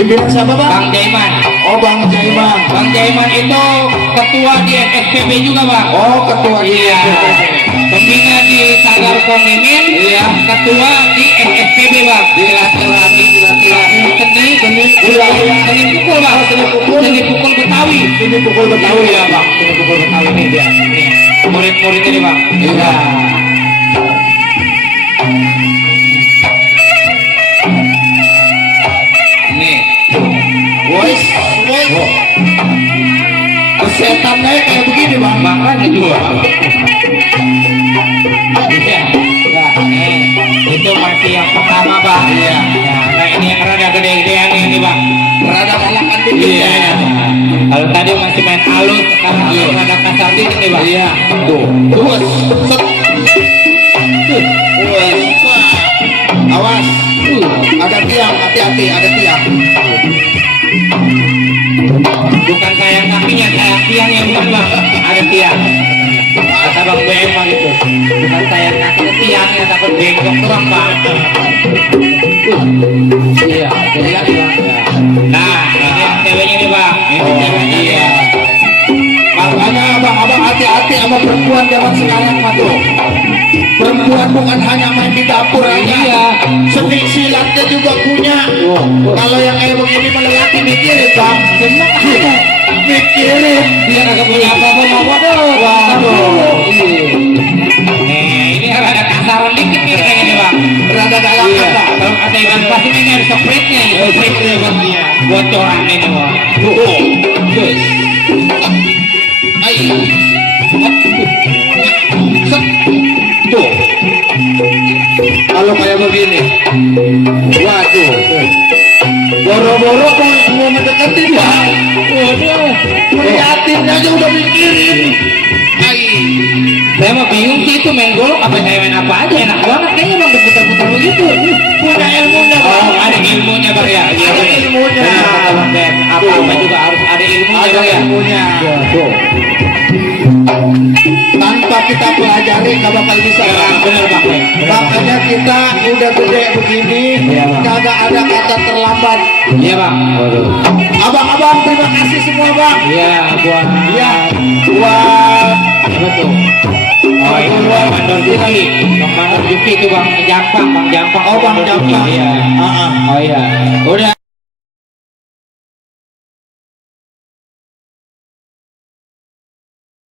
Pimpinan siapa bang? Bang Jaiman. Oh Bang Jaiman. Bang Jaiman itu ketua di FSPB juga bang. Oh ketua di Iya. Pembina di Sanggar Kongimin. Iya. Ketua di FSPB bang. Dilatih seni pukul bang. Seni pukul Betawi. Ini pukul Betawi Iya bang. Seni pukul Betawi ini dia. Ini murid-murid ini bang. Iya. Nih. Wes, kesetannya kayak begini bang. Makanya juga. Bisa. Nah, itu masih yang pertama bang. Iya. Nah ini yang rada gede-gedean ini bang. Rada galakan dikit Iya. ya. Kalau tadi masih main halus, sekarang rada kasar dikit nih bang. Iya. Tuh. Terus, set. Wes, awas. Ada tiang, hati-hati, ada tiang. Bukan sayang kakinya, sayang tiangnya bukan bang. Ada tiang. Kata bang BM bang itu. Bukan sayang kakinya tiangnya, takut bengkok doang bang. Iya, jadi bang. Nah, ini yang ceweknya nih bang. Ini ceweknya iya. nih. Makanya abang hati-hati sama perempuan zaman sekarang mah tuh. Perempuan bukan hanya main di dapur aja. Iya. Seni silatnya juga punya. Kalau yang kayak begini melelaki mikirin bang. Mikirin. Dia kagak punya apa-apa mau waduh. Waduh. Ini ada kasaran dikit nih kayaknya nih bang. Rada galakan Iya. bang. Kalau kata Iwan pasti ini ada spritnya, spritnya bang. Bocoran ini bang. Terus. Ayo. Set. Tuh. Kalau kayak begini. Waduh. Boro-boro mau mendekatin bang. Waduh. Ngeliatin aja udah mikirin. Ayo. Saya mah bingung sih itu main golok apa saya main apa aja enak banget kayaknya bang diputar-putar begitu. Punya ilmunya bang. Oh ada ilmunya bang ya. Iya, Ada bener. ilmunya. Bener kata Bang Ben. Apa-apa juga harus ada ilmunya Ada bang ya. ilmunya. Tanpa kita pelajari gak bakal bisa. Iya, bener bang. Makanya kita udah gede begini, Iya, Bang. kagak ada kata terlambat. Iya bang. Waduh. Abang-abang terima kasih semua bang. Iya buat. Iya. Buat Apa tuh? Oh ini buat Mandor Juki. Bang Mandor Juki itu bang Jampang bang Jampang. Oh bang Jampang. Iya. Ah, ah. Oh iya. Udah.